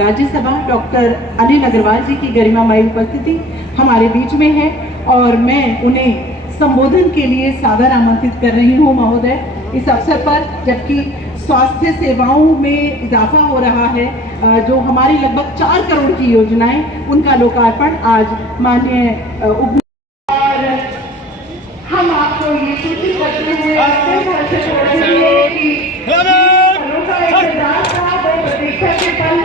Rajya Sabha doctor Anil Agarwal जी की गरिमामयी उपस्थिति हमारे बीच में है और मैं उन्हें संबोधन के लिए सादर आमंत्रित कर रही हूँ महोदय। इस अवसर पर जबकि स्वास्थ्य सेवाओं में इजाफा हो रहा है, जो हमारी लगभग 4 करोड़ की योजनाएं, उनका लोकार्पण आज माननीय और हम आपको ये सूचित करते हुए प्रतीक्षा के पल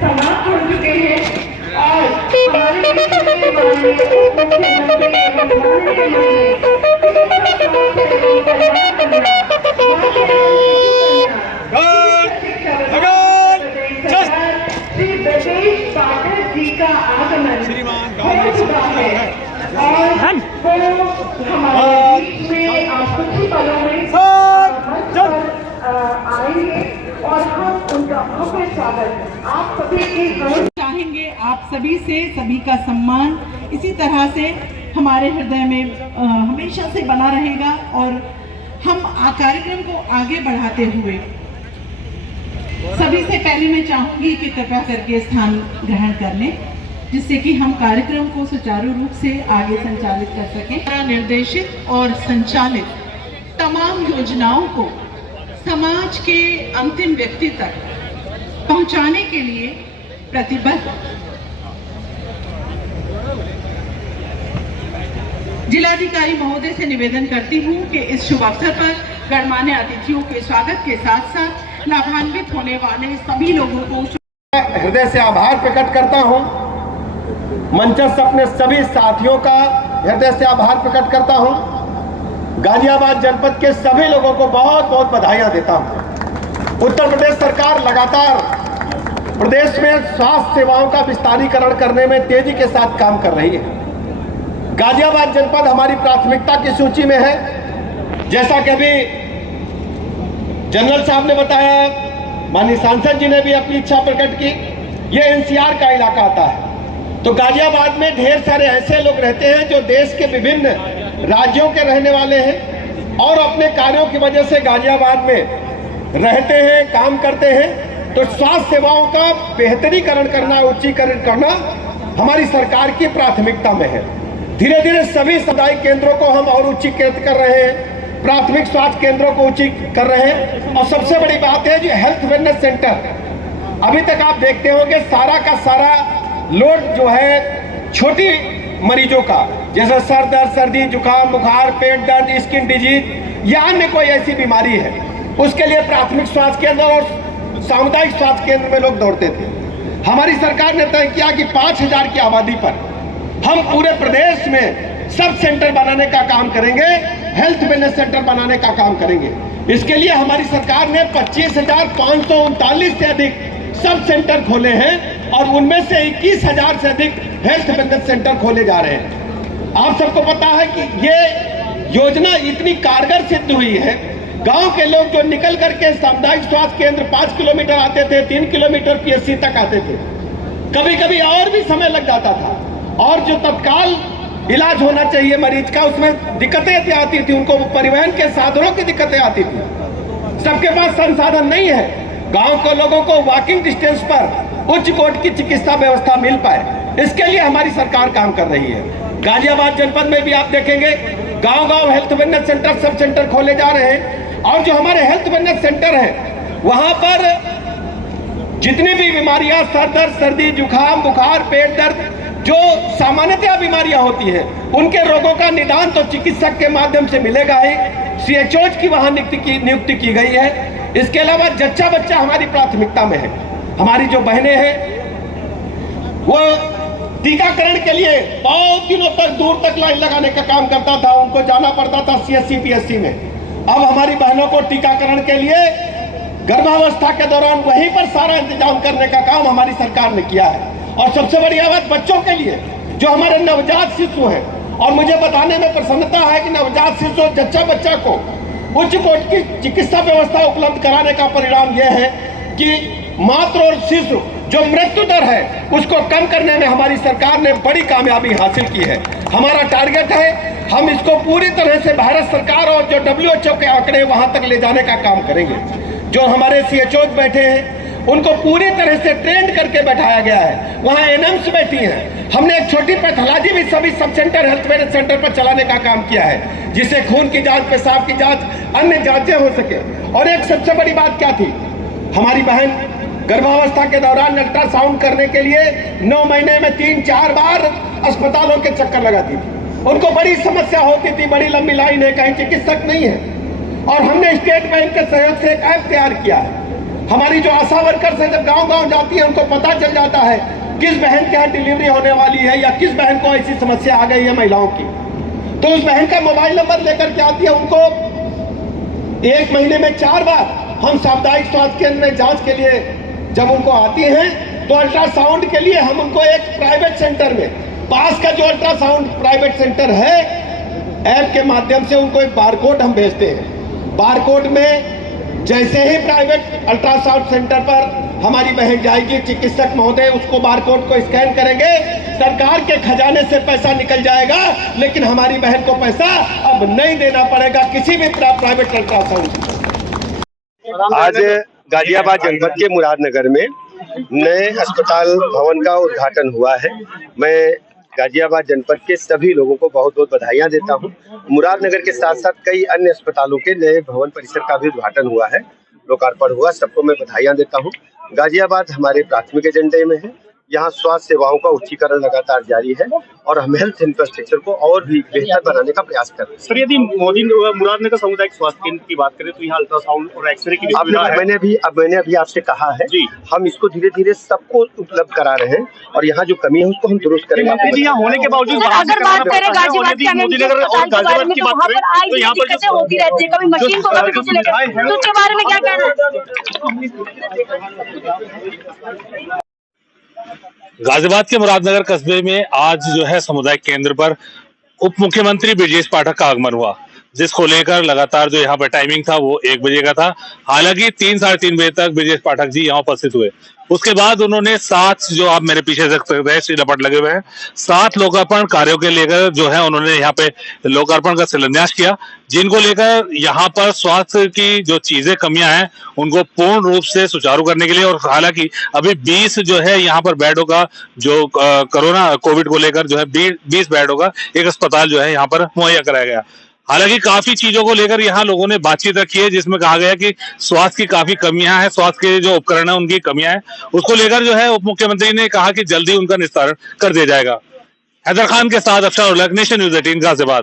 समाप्त हो चुके हैं और श्री ब्रजेश पाठक जी का आगमन हो चुका है और वो हमारे बीच में कुछ ही पलों में आएंगे और हम उनका भव्य स्वागत आप सभी के चाहेंगे। आप सभी से सभी का सम्मान इसी तरह से हमारे हृदय में हमेशा से बना रहेगा और हम कार्यक्रम को आगे बढ़ाते हुए सभी से पहले मैं चाहूंगी कि कृपया करके स्थान ग्रहण कर लें, जिससे कि हम कार्यक्रम को सुचारू रूप से आगे संचालित कर सकें। निर्देशित और संचालित तमाम योजनाओं को समाज के अंतिम व्यक्ति तक पहुंचाने के लिए प्रतिबद्ध। जिलाधिकारी महोदय से निवेदन करती हूं कि इस शुभ अवसर पर गणमान्य अतिथियों के स्वागत के साथ साथ लाभान्वित होने वाले सभी लोगों को हृदय से आभार प्रकट करता हूं। मंचस्थ अपने सभी साथियों का हृदय से आभार प्रकट करता हूं। गाजियाबाद जनपद के सभी लोगों को बहुत बहुत बधाइयां देता हूं। उत्तर प्रदेश सरकार लगातार प्रदेश में स्वास्थ्य सेवाओं का विस्तारीकरण करने में तेजी के साथ काम कर रही है। गाजियाबाद जनपद हमारी प्राथमिकता की सूची में है। जैसा कि अभी जनरल साहब ने बताया, माननीय सांसद जी ने भी अपनी इच्छा प्रकट की, ये एनसीआर का इलाका आता है। तो गाजियाबाद में ढेर सारे ऐसे लोग रहते हैं जो देश के विभिन्न राज्यों के रहने वाले हैं और अपने कार्यों की वजह से गाजियाबाद में रहते हैं, काम करते हैं। तो स्वास्थ्य सेवाओं का बेहतरीकरण करना, उच्चीकरण करना हमारी सरकार की प्राथमिकता में है। धीरे धीरे सभी सामुदायिक केंद्रों को हम और उच्चीकृत कर रहे हैं, प्राथमिक स्वास्थ्य केंद्रों को उच्च कर रहे हैं। और सबसे बड़ी बात है जो हेल्थ वेलनेस सेंटर, अभी तक आप देखते होंगे सारा का सारा लोड जो है छोटी मरीजों का, जैसे सर दर्द, सर्दी, जुकाम, बुखार, पेट दर्द, स्किन डिजीज या अन्य कोई ऐसी बीमारी है, उसके लिए प्राथमिक स्वास्थ्य केंद्र और सामुदायिक स्वास्थ्य केंद्र में लोग दौड़ते थे। हमारी सरकार ने तय किया कि 5000 की आबादी पर हम पूरे प्रदेश में सब सेंटर बनाने का काम करेंगे, हेल्थ वेलनेस सेंटर बनाने का काम करेंगे। इसके लिए हमारी सरकार ने 25,539 से अधिक सब सेंटर खोले हैं और उनमें से 21,000 से अधिक हेल्थ वेलनेस सेंटर खोले जा रहे हैं। आप सबको पता है कि ये योजना इतनी कारगर सिद्ध हुई है। गांव के लोग जो निकल करके सामुदायिक स्वास्थ्य केंद्र 5 किलोमीटर आते थे, 3 किलोमीटर पीएचसी तक आते थे, कभी कभी और भी समय लग जाता था और जो तत्काल इलाज होना चाहिए मरीज का, उसमें दिक्कतें आती थी, उनको परिवहन के साधनों की दिक्कतें आती थी। सबके पास संसाधन नहीं है, गांव के लोगों को वॉकिंग डिस्टेंस पर उच्च कोटि की चिकित्सा व्यवस्था मिल पाए, इसके लिए हमारी सरकार काम कर रही है। गाजियाबाद जनपद में भी आप देखेंगे गांव-गांव health wellness centre, sub centre खोले जा रहे हैं और जो हमारे हेल्थ वेलनेस सेंटर हैं वहां पर जितनी भी बीमारियां, सर दर्द, सर्दी, जुकाम, बुखार, पेट दर्द, जो सामान्यतः बीमारियां होती हैं, उनके रोगों का निदान तो चिकित्सक के माध्यम से मिलेगा ही। सीएचओज की वहां नियुक्ति की गई है। इसके अलावा जच्चा बच्चा हमारी प्राथमिकता में है। हमारी जो बहनें हैं वो टीकाकरण के लिए बहुत दिनों तक दूर तक लाइन लगाने का काम करता था, उनको जाना पड़ता था सीएससी पीएचसी में। अब हमारी बहनों को टीकाकरण के लिए गर्भावस्था के दौरान वहीं पर सारा इंतजाम करने का काम हमारी सरकार ने किया है। और सबसे बड़ी बात बच्चों के लिए जो हमारे नवजात शिशु हैं, और मुझे बताने में प्रसन्नता है कि नवजात शिशु जच्चा बच्चा को उच्च कोटि की चिकित्सा व्यवस्था उपलब्ध कराने का परिणाम यह है कि मातृ और शिशु जो मृत्यु दर है उसको कम करने में हमारी सरकार ने बड़ी कामयाबी हासिल की है। हमारा टारगेट है हम इसको पूरी तरह से भारत सरकार और जो WHO के आंकड़े वहां तक ले जाने का काम करेंगे। जो हमारे CHOs बैठे हैं उनको पूरी तरह से ट्रेंड करके बैठाया गया है। वहाँ एनएम्स बैठी हैं। हमने एक छोटी पैथोलॉजी भी सभी sub centre health wellness centre पर चलाने का काम किया है, जिससे खून की जांच, पेशाब की जांच, अन्य जांचें हो सके। और एक सबसे बड़ी बात क्या थी, हमारी बहन गर्भावस्था के दौरान अल्ट्रासाउंड करने के लिए 9 महीने में 3-4 बार अस्पतालों के चक्कर लगाती थी। उनको बड़ी समस्या होती थी, बड़ी लंबी लाइन है, कहीं चिकित्सक नहीं है। और हमने स्टेट बैंक के सहयोग से एक ऐप तैयार किया है। हमारी जो आशा वर्कर्स है, जब गांव-गांव जाती है, उनको पता चल जाता है किस बहन के यहाँ डिलीवरी होने वाली है या किस बहन को ऐसी समस्या आ गई है महिलाओं की। तो उस बहन का मोबाइल नंबर लेकर के आती है। उनको 1 महीने में 4 बार हम सामुदायिक स्वास्थ्य केंद्र में जांच के लिए जब उनको आती हैं, तो अल्ट्रासाउंड के लिए हम उनको एक प्राइवेट सेंटर में, पास का जो अल्ट्रासाउंड प्राइवेट सेंटर है, ऐप के माध्यम से उनको एक बारकोड हम भेजते हैं। बारकोड में जैसे ही प्राइवेट अल्ट्रासाउंड सेंटर पर हमारी बहन जाएगी, चिकित्सक महोदय उसको बारकोड को स्कैन करेंगे, सरकार के खजाने से पैसा निकल जाएगा, लेकिन हमारी बहन को पैसा अब नहीं देना पड़ेगा किसी भी प्राइवेट अल्ट्रासाउंड। आज गाजियाबाद जनपद के मुरादनगर में नए अस्पताल भवन का उद्घाटन हुआ है। मैं गाजियाबाद जनपद के सभी लोगों को बहुत बहुत बधाइयां देता हूं। मुरादनगर के साथ साथ कई अन्य अस्पतालों के नए भवन परिसर का भी उद्घाटन हुआ है, लोकार्पण हुआ। सबको मैं बधाइयां देता हूं। गाजियाबाद हमारे प्राथमिक एजेंडे में है। यहाँ स्वास्थ्य सेवाओं का उच्चीकरण लगातार जारी है और हम हेल्थ इंफ्रास्ट्रक्चर को और भी बेहतर बनाने का प्रयास कर रहे हैं। सर, यदि मोदी मुरादनगर सामुदायिक स्वास्थ्य केंद्र की बात करें तो यहाँ अल्ट्रासाउंड और एक्सरे की सुविधा है। मैंने अभी आपसे कहा है जी, हम इसको धीरे धीरे सबको उपलब्ध करा रहे हैं और यहाँ जो कमी है उसको हम दुरुस्त करेंगे। यहाँ होने के बावजूद अगर बात करें गाजियाबाद के मोदीनगर और गाजियाबाद की बात करें तो यहाँ पर दिक्कतें होती रहती है, कभी मशीन को कभी कुछ लेकर, तो उसके बारे में क्या कहना है? गाजियाबाद के मुरादनगर कस्बे में आज जो है सामुदायिक केंद्र पर उप मुख्यमंत्री ब्रजेश पाठक का आगमन हुआ, जिसको लेकर लगातार जो यहाँ पर टाइमिंग था वो 1 बजे का था। हालांकि 3-3:30 बजे तक ब्रजेश पाठक जी यहाँ उपस्थित हुए। उसके बाद उन्होंने 7, जो आप मेरे पीछे देख सकते हैं, श्रीलपट लगे हुए हैं, 7 लोकार्पण कार्यों के लेकर जो है उन्होंने यहाँ पे लोकार्पण का शिलान्यास किया, जिनको लेकर यहाँ पर स्वास्थ्य की जो चीजें कमियां हैं उनको पूर्ण रूप से सुचारू करने के लिए, और हालांकि अभी 20 जो है यहाँ पर बेडों का जो कोरोना कोविड को लेकर जो है 20 बेडों का एक अस्पताल जो है यहाँ पर मुहैया कराया गया। हालांकि काफी चीजों को लेकर यहाँ लोगों ने बातचीत रखी है, जिसमें कहा गया कि स्वास्थ्य की काफी कमियां हैं, स्वास्थ्य के जो उपकरण है उनकी कमियां हैं, उसको लेकर जो है उप मुख्यमंत्री ने कहा कि जल्दी उनका निस्तारण कर दिया जाएगा। हैदर खान के साथ अफसर उल हक, नेशन न्यूज़ 18 गाजियाबाद।